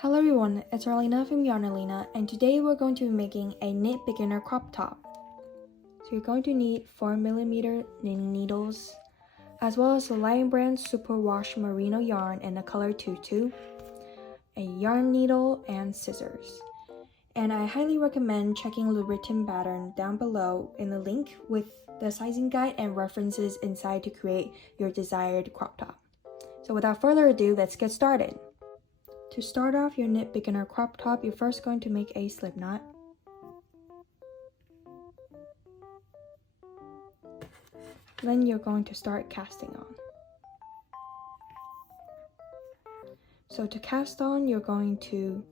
Hello everyone, it's Arlina from Yarnalina, and today we're going to be making a knit beginner crop top. So you're going to need 4mm knitting needles, as well as the Lion Brand Superwash Merino yarn in the color tutu, a yarn needle, and scissors. And I highly recommend checking the written pattern down below in the link with the sizing guide and references inside to create your desired crop top. So without further ado, let's get started. To start off your knit beginner crop top, you're first going to make a slip knot. Then you're going to start casting on. So to cast on, you're going to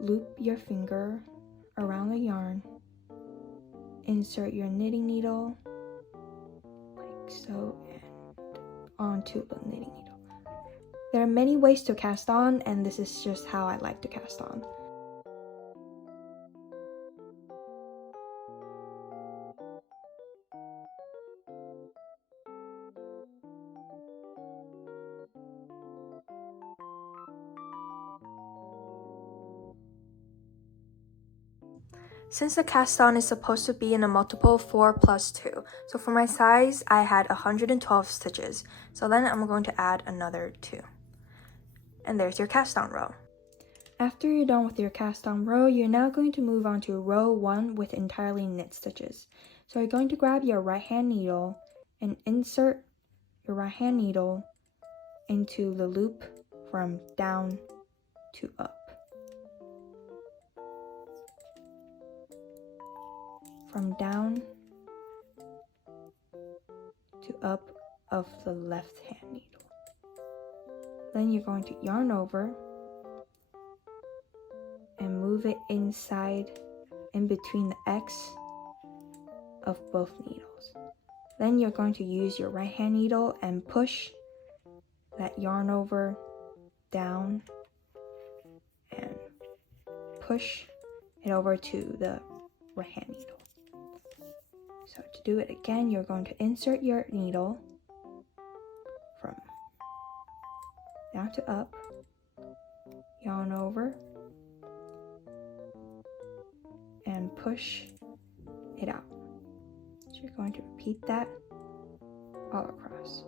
loop your finger around the yarn, insert your knitting needle like so, and onto the knitting needle. There are many ways to cast on, and this is just how I like to cast on. Since the cast on is supposed to be in a multiple 4+2, so for my size I had 112 stitches, so then I'm going to add another 2. And there's your cast on row. After you're done with your cast on row, you're now going to move on to row 1 with entirely knit stitches. So you're going to grab your right hand needle and insert your right hand needle into the loop from down to up. From down to up of the left hand needle. Then you're going to yarn over and move it inside in between the X of both needles. Then you're going to use your right hand needle and push that yarn over down and push it over to the right hand needle. So to do it again, you're going to insert your needle from down to up, yarn over, and push it out. So you're going to repeat that all across.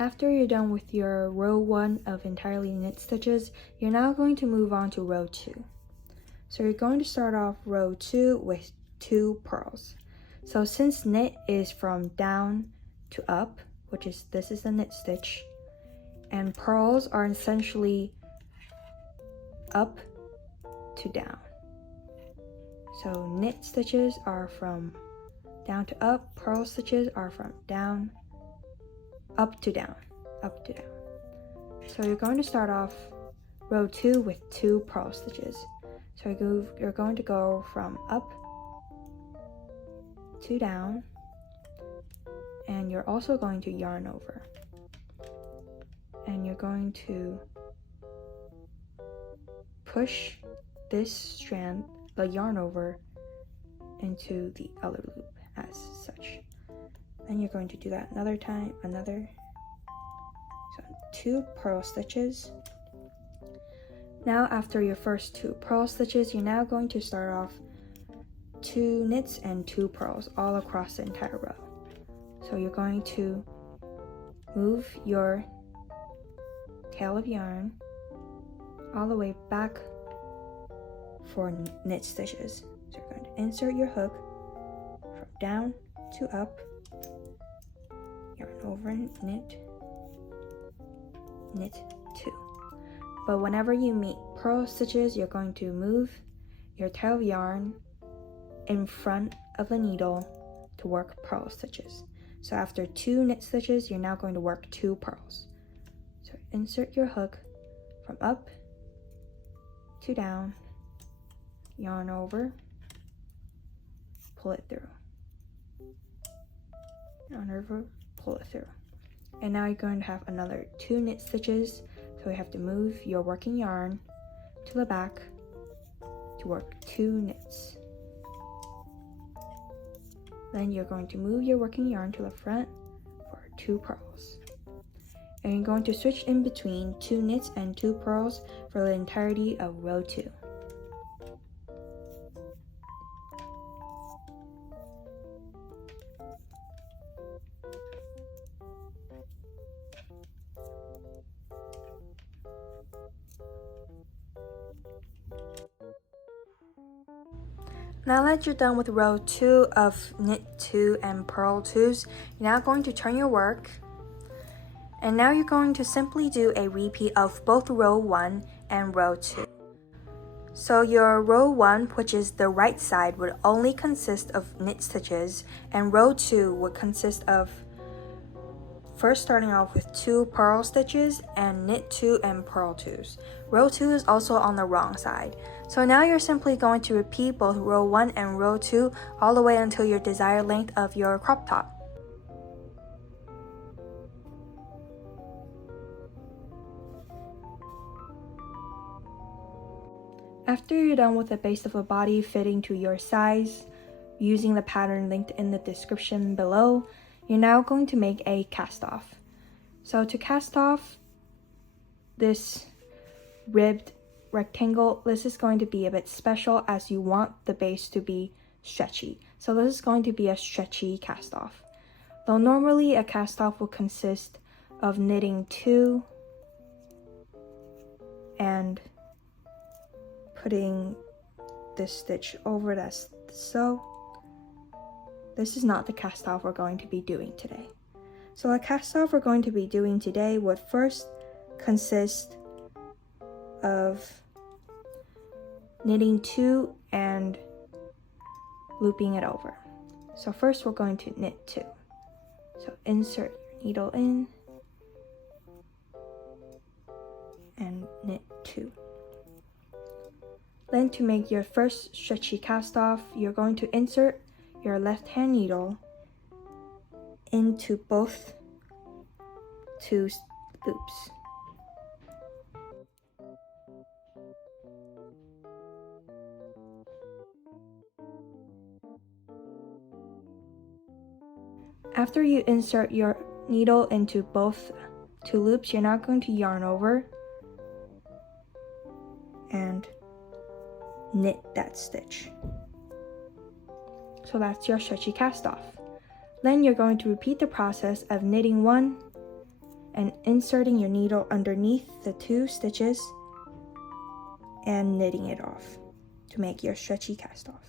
After you're done with your row 1 of entirely knit stitches, you're now going to move on to row 2. So you're going to start off row 2 with 2 purls. So since knit is from down to up, which is this is the knit stitch, and purls are essentially up to down. So knit stitches are from down to up, purl stitches are from down up to down, up to down. So you're going to start off row 2 with 2 purl stitches. So you're going to go from up to down, and you're also going to yarn over. And you're going to push this strand, the yarn over, into the other loop as such. Then you're going to do that another time, so 2 purl stitches. Now after your first 2 purl stitches, you're now going to start off 2 knits and 2 purls all across the entire row. So you're going to move your tail of yarn all the way back for knit stitches. So you're going to insert your hook from down to up, yarn over and knit 2. But whenever you meet purl stitches, you're going to move your tail of yarn in front of the needle to work purl stitches. So after 2 knit stitches, you're now going to work 2 purls. So insert your hook from up to down, yarn over, pull it through, yarn over, pull it through. And now you're going to have another 2 knit stitches, so you have to move your working yarn to the back to work 2 knits. Then you're going to move your working yarn to the front for 2 purls. And you're going to switch in between 2 knits and 2 purls for the entirety of row 2. Now that you're done with row 2 of knit 2 and purl 2s, you're now going to turn your work. And now you're going to simply do a repeat of both row 1 and row 2. So your row 1, which is the right side, would only consist of knit stitches, and row 2 would consist of first starting off with 2 purl stitches and knit 2 and purl 2s. Row 2 is also on the wrong side. So now you're simply going to repeat both row 1 and row 2 all the way until your desired length of your crop top. After you're done with the base of the body fitting to your size, using the pattern linked in the description below, you're now going to make a cast off. So to cast off this ribbed rectangle, this is going to be a bit special as you want the base to be stretchy. So this is going to be a stretchy cast off. Though normally a cast off will consist of knitting 2 and putting this stitch over this. So this is not the cast off we're going to be doing today. So the cast off we're going to be doing today would first consist of knitting 2 and looping it over. So first we're going to knit 2. So insert your needle in and knit 2. Then to make your first stretchy cast off, you're going to insert your left hand needle into both 2 loops. After you insert your needle into both 2 loops, you're now going to yarn over and knit that stitch. So that's your stretchy cast off. Then you're going to repeat the process of knitting 1 and inserting your needle underneath the 2 stitches and knitting it off to make your stretchy cast off.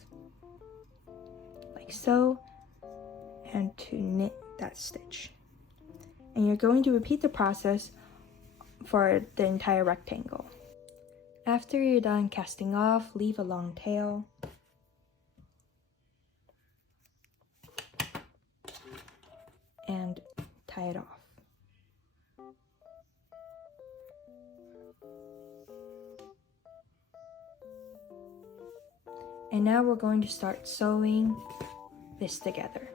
Like so, and to knit that stitch. And you're going to repeat the process for the entire rectangle. After you're done casting off, leave a long tail. And tie it off. And now we're going to start sewing this together.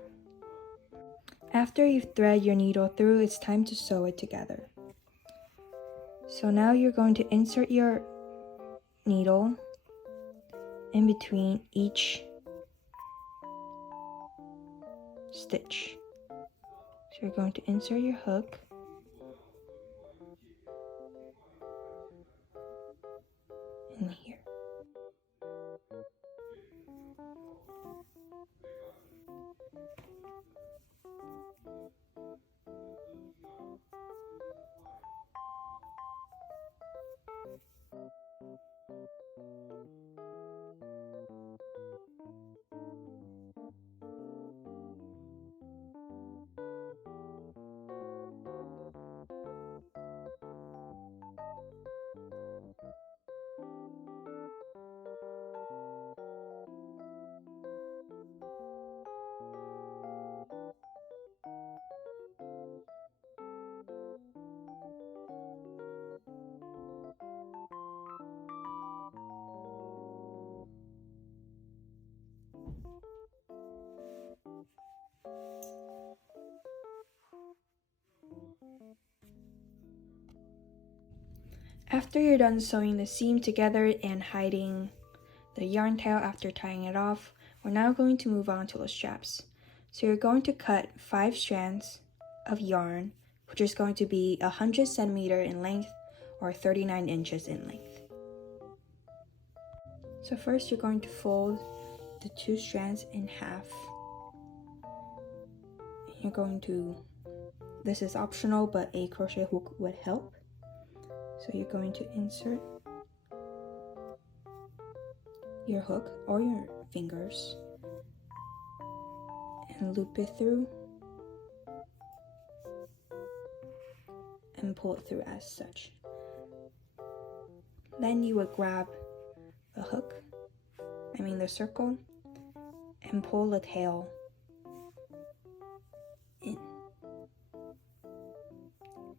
After you've threaded your needle through, it's time to sew it together. So now you're going to insert your needle in between each stitch. So you're going to insert your hook in here. After you're done sewing the seam together and hiding the yarn tail after tying it off, we're now going to move on to the straps. So you're going to cut 5 strands of yarn, which is going to be 100 centimeters in length or 39 inches in length. So first you're going to fold the 2 strands in half. You're going to, this is optional, but a crochet hook would help. So you're going to insert your hook or your fingers and loop it through and pull it through as such. Then you would grab the hook, the circle, and pull the tail in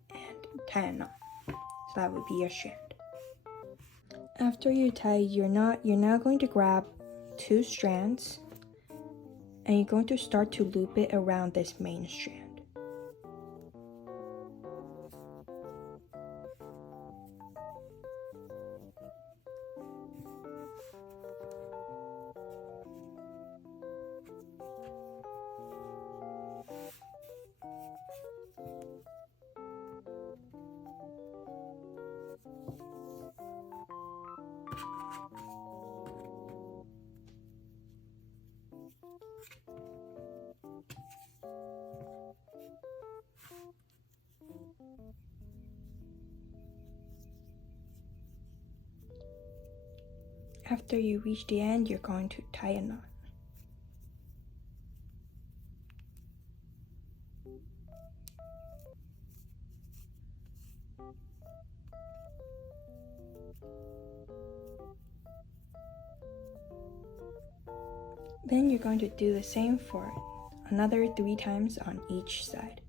and tie a knot. So that would be your strand. After you tie your knot, you're now going to grab 2 strands and you're going to start to loop it around this main strand. After you reach the end, you're going to tie a knot. Then you're going to do the same for another 3 times on each side.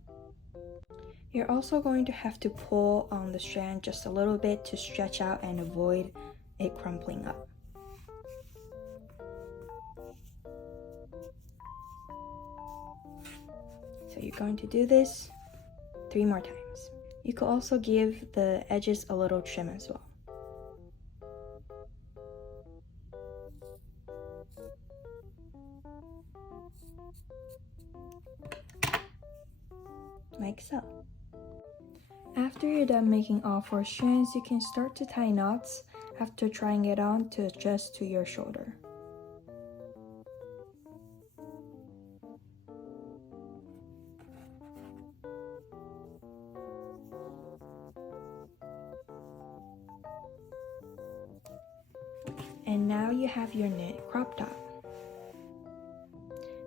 You're also going to have to pull on the strand just a little bit to stretch out and avoid it crumpling up. So you're going to do this 3 more times. You could also give the edges a little trim as well. Like so. After you're done making all 4 strands, you can start to tie knots after trying it on to adjust to your shoulder. And now you have your knit crop top.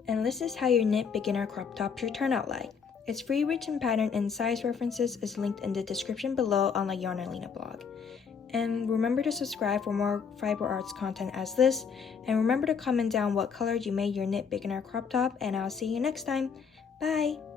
And this is how your knit beginner crop top should turn out like. Its free written pattern and size references is linked in the description below on the Yarnalina blog. And remember to subscribe for more fiber arts content as this, and remember to comment down what color you made your knit beginner crop top, and I'll see you next time. Bye!